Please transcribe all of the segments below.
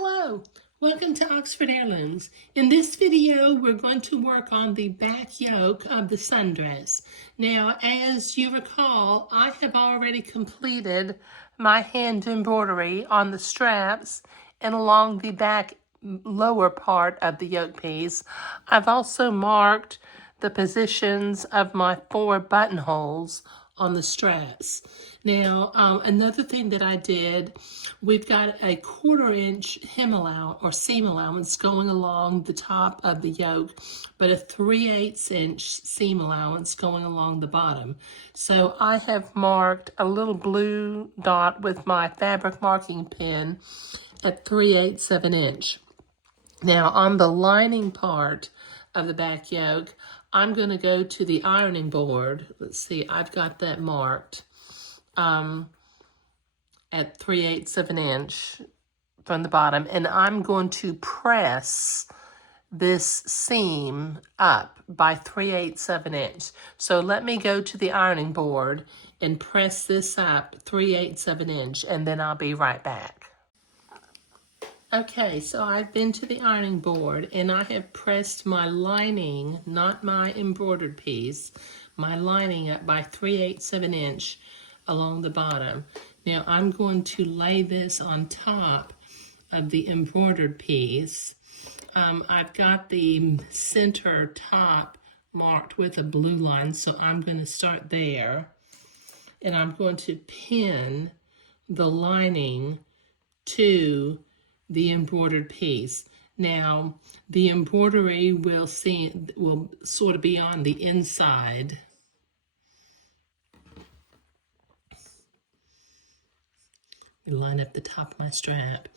Hello, welcome to Oxford Heirlooms. In this video, we're going to work on the back yoke of the sundress. Now, as you recall, I have already completed my hand embroidery on the straps and along the back lower part of the yoke piece. I've also marked the positions of my 4 buttonholes on the straps. Now, another thing that I did, we've got a 1/4 inch hem allowance or seam allowance going along the top of the yoke, but a 3/8 inch seam allowance going along the bottom. So I have marked a little blue dot with my fabric marking pen at 3/8 of an inch. Now, on the lining part of the back yoke, I'm going to go to the ironing board. Let's see, I've got that marked at 3/8 of an inch from the bottom, and I'm going to press this seam up by 3/8 of an inch. So let me go to the ironing board and press this up 3/8 of an inch, and then I'll be right back. Okay, so I've been to the ironing board and I have pressed my lining, not my embroidered piece, my lining up by 3/8 of an inch along the bottom. Now I'm going to lay this on top of the embroidered piece. I've got the center top marked with a blue line, so I'm going to start there. And I'm going to pin the lining to the embroidered piece. Now, the embroidery will sort of be on the inside. Line up the top of my strap,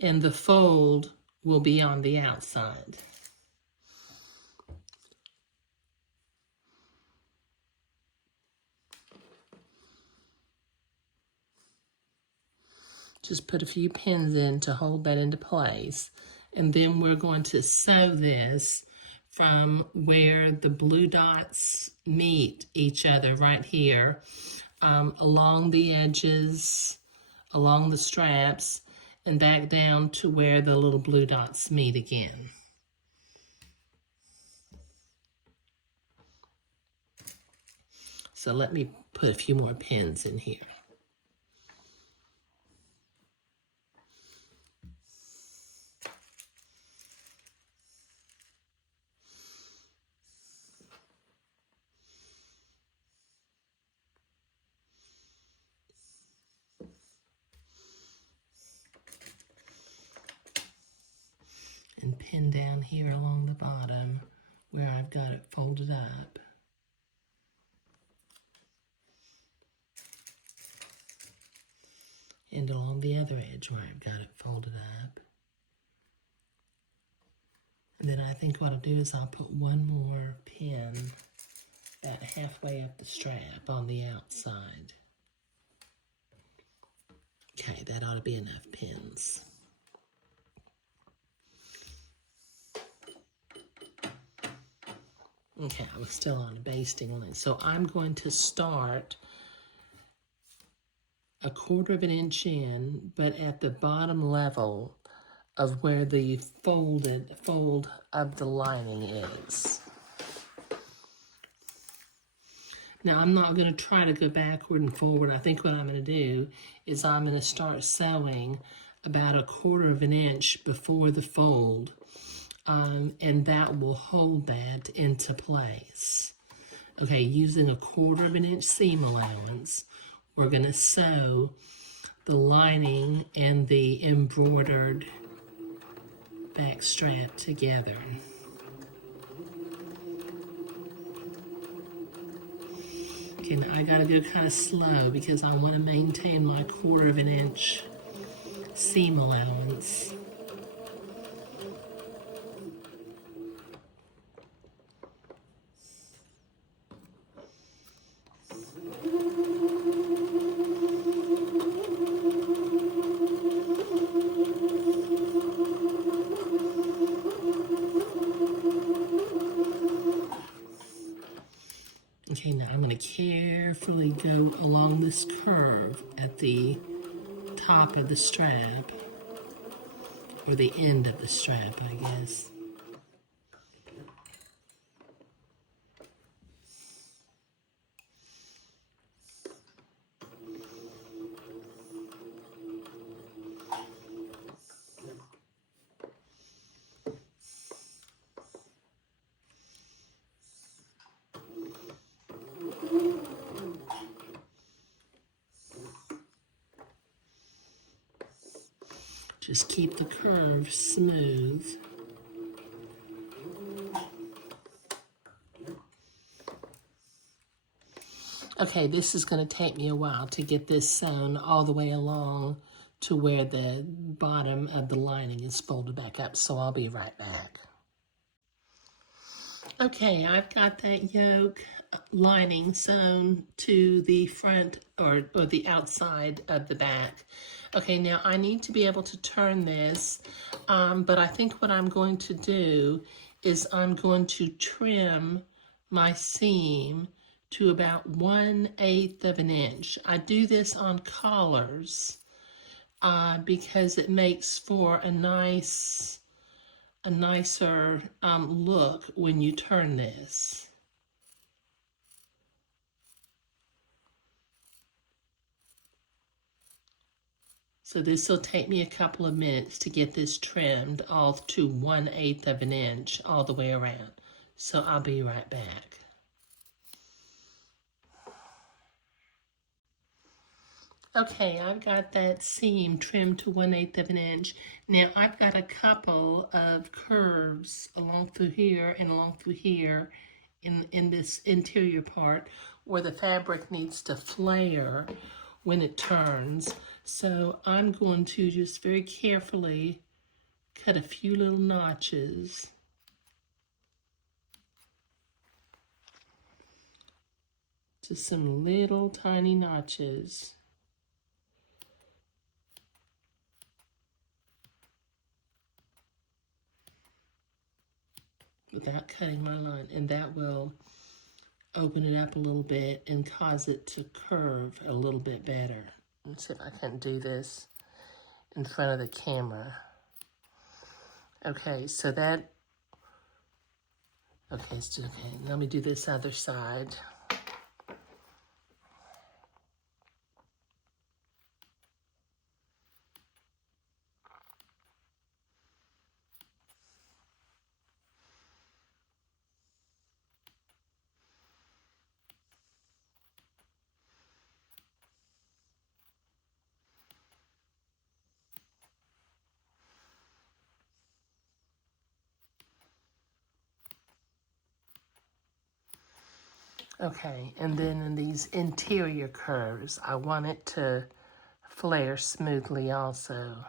and the fold will be on the outside. Just put a few pins in to hold that into place. And then we're going to sew this from where the blue dots meet each other right here, along the edges, along the straps, and back down to where the little blue dots meet again. So let me put a few more pins in here. And pin down here along the bottom where I've got it folded up. And along the other edge where I've got it folded up. And then I think what I'll do is I'll put one more pin about halfway up the strap on the outside. Okay, that ought to be enough pins. Okay, I was still on a basting line. So I'm going to start a 1/4 of an inch in, but at the bottom level of where the fold of the lining is. Now I'm not going to try to go backward and forward. I think what I'm going to do is I'm going to start sewing about a 1/4 of an inch before the fold. And that will hold that into place. Okay, using a 1/4 of an inch seam allowance, we're going to sew the lining and the embroidered back strap together. Okay, now I gotta go kind of slow because I want to maintain my 1/4 of an inch seam allowance. Okay, now I'm going to carefully go along this curve at the top of the strap or the end of the strap, I guess. Just keep the curve smooth. Okay, this is going to take me a while to get this sewn all the way along to where the bottom of the lining is folded back up, so I'll be right back. Okay, I've got that yoke lining sewn to the front or the outside of the back. Okay, now I need to be able to turn this, but I think what I'm going to do is I'm going to trim my seam to about 1/8 of an inch. I do this on collars because it makes for a nicer look when you turn this. So this will take me a couple of minutes to get this trimmed all to 1/8 of an inch all the way around. So I'll be right back. Okay, I've got that seam trimmed to 1/8 of an inch. Now I've got a couple of curves along through here and along through here in this interior part where the fabric needs to flare when it turns. So I'm going to just very carefully cut a few little notches. Just some little tiny notches. Without cutting my line, and that will open it up a little bit and cause it to curve a little bit better. Let's see if I can do this in front of the camera. Okay, so that, okay, let me do this other side. Okay, and then in these interior curves, I want it to flare smoothly also.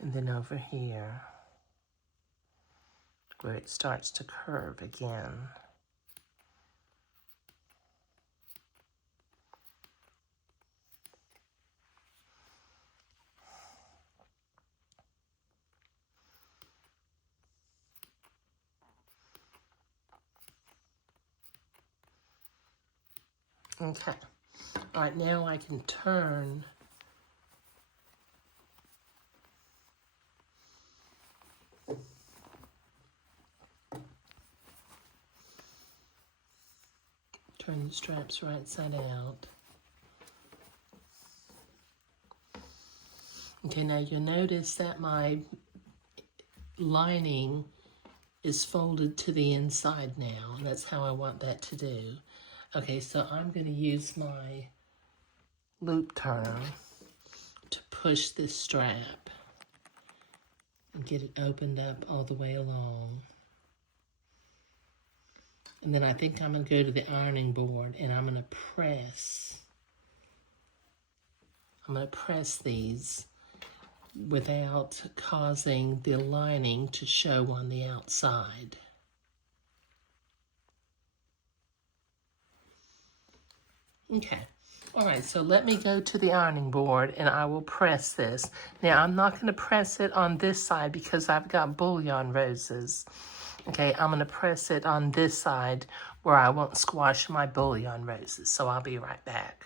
And then over here, where it starts to curve again. Okay, all right, now I can turn the straps right side out. Okay, now you'll notice that my lining is folded to the inside now, and that's how I want that to do. Okay, so I'm going to use my loop turner to push this strap and get it opened up all the way along. And then I think I'm going to go to the ironing board and I'm going to press. I'm going to press these without causing the lining to show on the outside. Okay. All right, so let me go to the ironing board and I will press this. Now, I'm not going to press it on this side because I've got bouillon roses. Okay, I'm going to press it on this side where I won't squash my bouillon roses. So I'll be right back.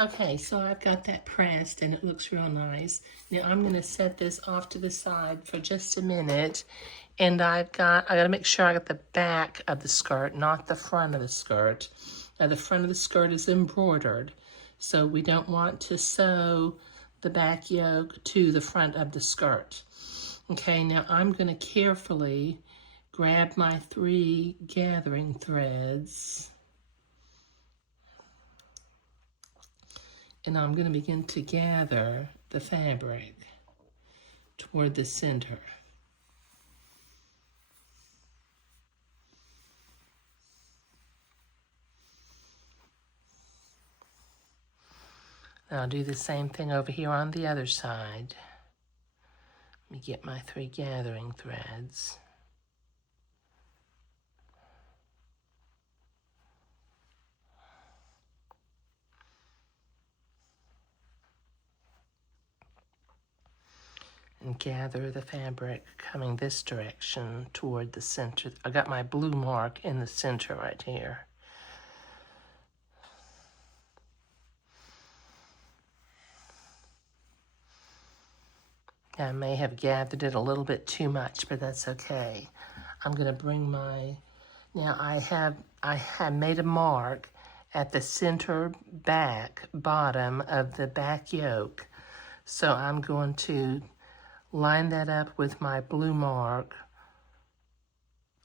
Okay, so I've got that pressed and it looks real nice. Now I'm going to set this off to the side for just a minute. And I got to make sure I got the back of the skirt, not the front of the skirt. Now the front of the skirt is embroidered, so we don't want to sew the back yoke to the front of the skirt. Okay, now I'm going to carefully grab my 3 gathering threads. And I'm going to begin to gather the fabric toward the center. Now I'll do the same thing over here on the other side. Let me get my 3 gathering threads. And gather the fabric coming this direction toward the center. I got my blue mark in the center right here. I may have gathered it a little bit too much, but that's okay. I'm going to bring my, now I have made a mark at the center back bottom of the back yoke. So I'm going to line that up with my blue mark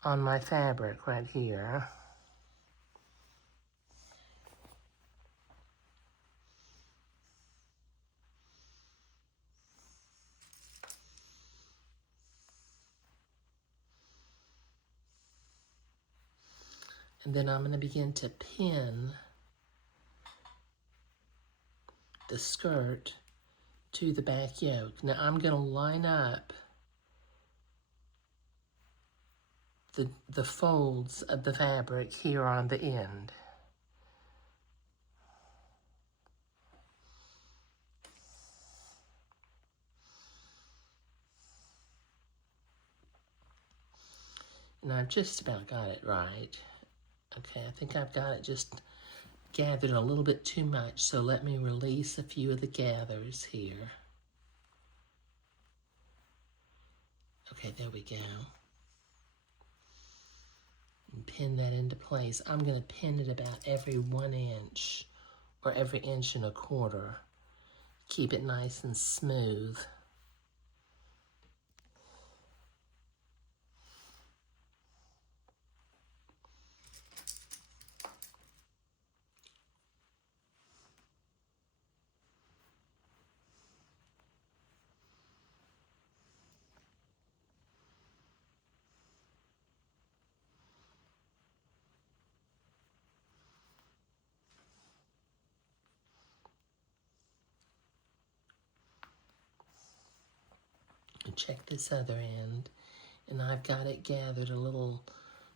on my fabric right here. And then I'm going to begin to pin the skirt to the back yoke. Now I'm going to line up the folds of the fabric here on the end. And I've just about got it right. Okay, I think I've got it just gathered a little bit too much, so let me release a few of the gathers here. Okay, there we go. And pin that into place. I'm going to pin it about every 1 inch or every 1.25 inches. Keep it nice and smooth. And check this other end, and I've got it gathered a little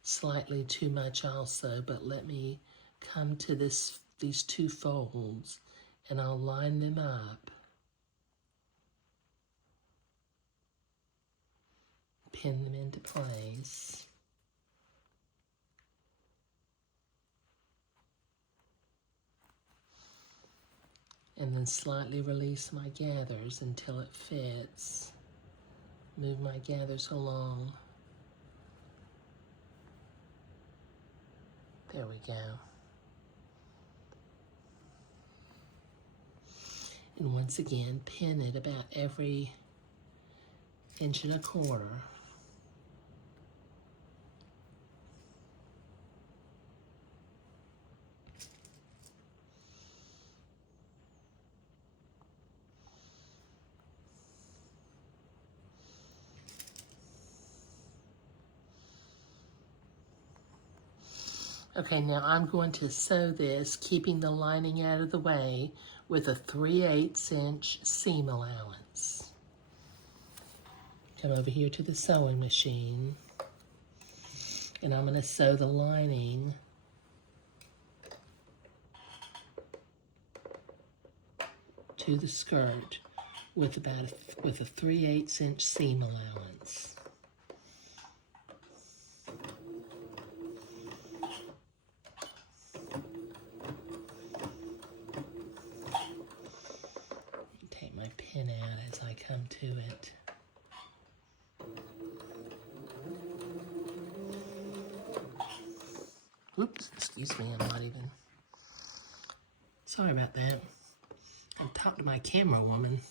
slightly too much also, but let me come to these 2 folds and I'll line them up, pin them into place. And then slightly release my gathers until it fits. Move my gathers along. There we go. And once again, pin it about every 1.25 inches. Okay, now I'm going to sew this, keeping the lining out of the way, with a 3/8 inch seam allowance. Come over here to the sewing machine, and I'm going to sew the lining to the skirt with a 3/8 inch seam allowance. Take my pin out as I come to it. Oops, excuse me, I'm not even. Sorry about that. I'll talk to my camera woman.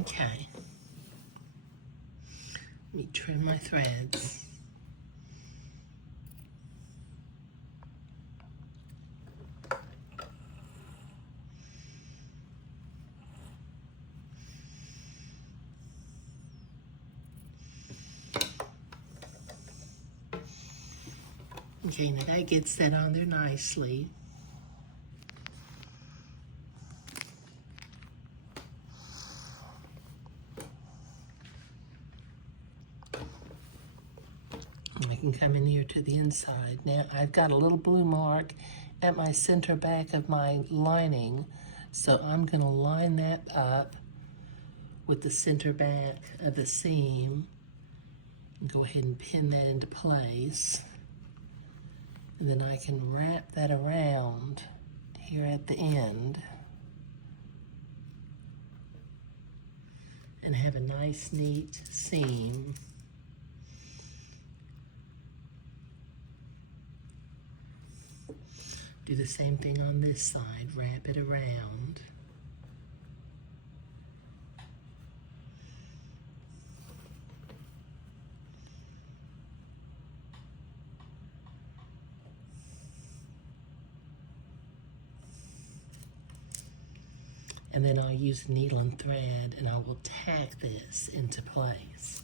Okay. Let me trim my threads. Okay, now that gets that on there nicely. I can come in here to the inside. Now I've got a little blue mark at my center back of my lining, so I'm going to line that up with the center back of the seam and go ahead and pin that into place. And then I can wrap that around here at the end and have a nice, neat seam. Do the same thing on this side, wrap it around. And then I'll use needle and thread and I will tack this into place.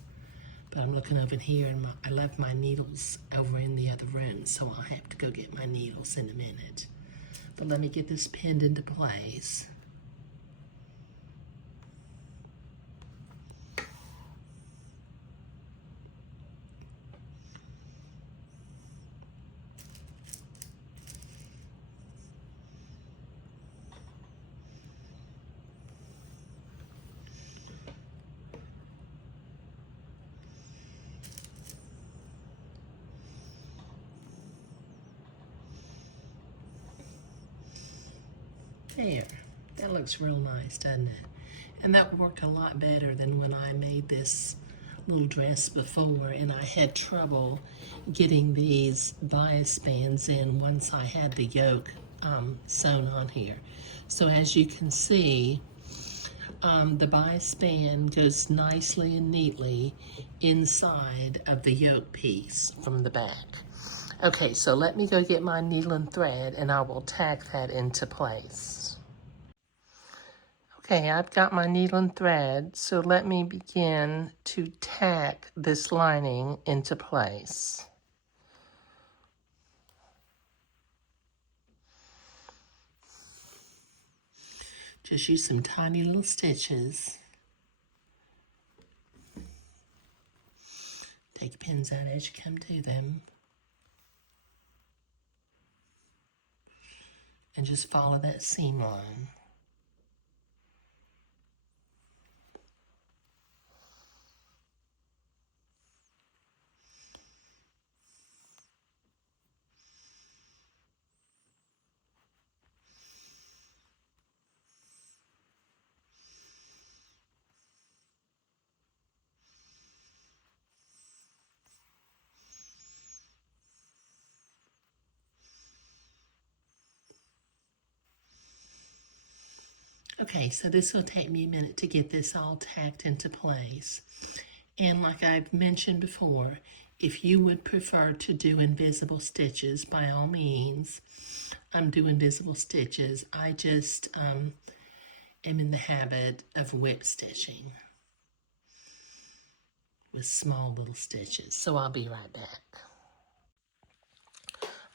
But I'm looking over here and I left my needles over in the other room, so I'll have to go get my needles in a minute. But let me get this pinned into place. There, that looks real nice, doesn't it? And that worked a lot better than when I made this little dress before and I had trouble getting these bias bands in once I had the yoke sewn on here. So as you can see, the bias band goes nicely and neatly inside of the yoke piece from the back. Okay, so let me go get my needle and thread and I will tack that into place. Okay, I've got my needle and thread, so let me begin to tack this lining into place. Just use some tiny little stitches. Take pins out as you come to them. And just follow that seam line. Okay, so this will take me a minute to get this all tacked into place. And like I've mentioned before, if you would prefer to do invisible stitches, by all means, do invisible stitches. I just am in the habit of whip stitching with small little stitches. So I'll be right back.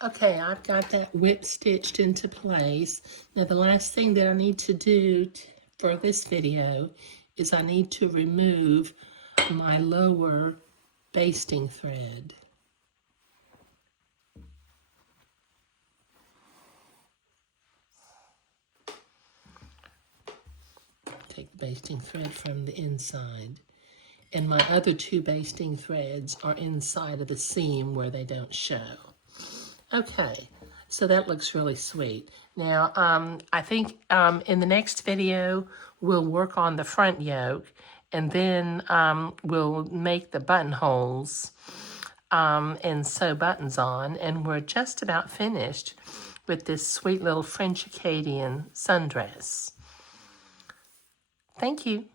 Okay, I've got that whip stitched into place. Now the last thing that I need to do for this video is I need to remove my lower basting thread. Take the basting thread from the inside. And my other two basting threads are inside of the seam where they don't show. Okay, so that looks really sweet. Now, I think in the next video, we'll work on the front yoke, and then we'll make the buttonholes and sew buttons on, and we're just about finished with this sweet little French Acadian sundress. Thank you.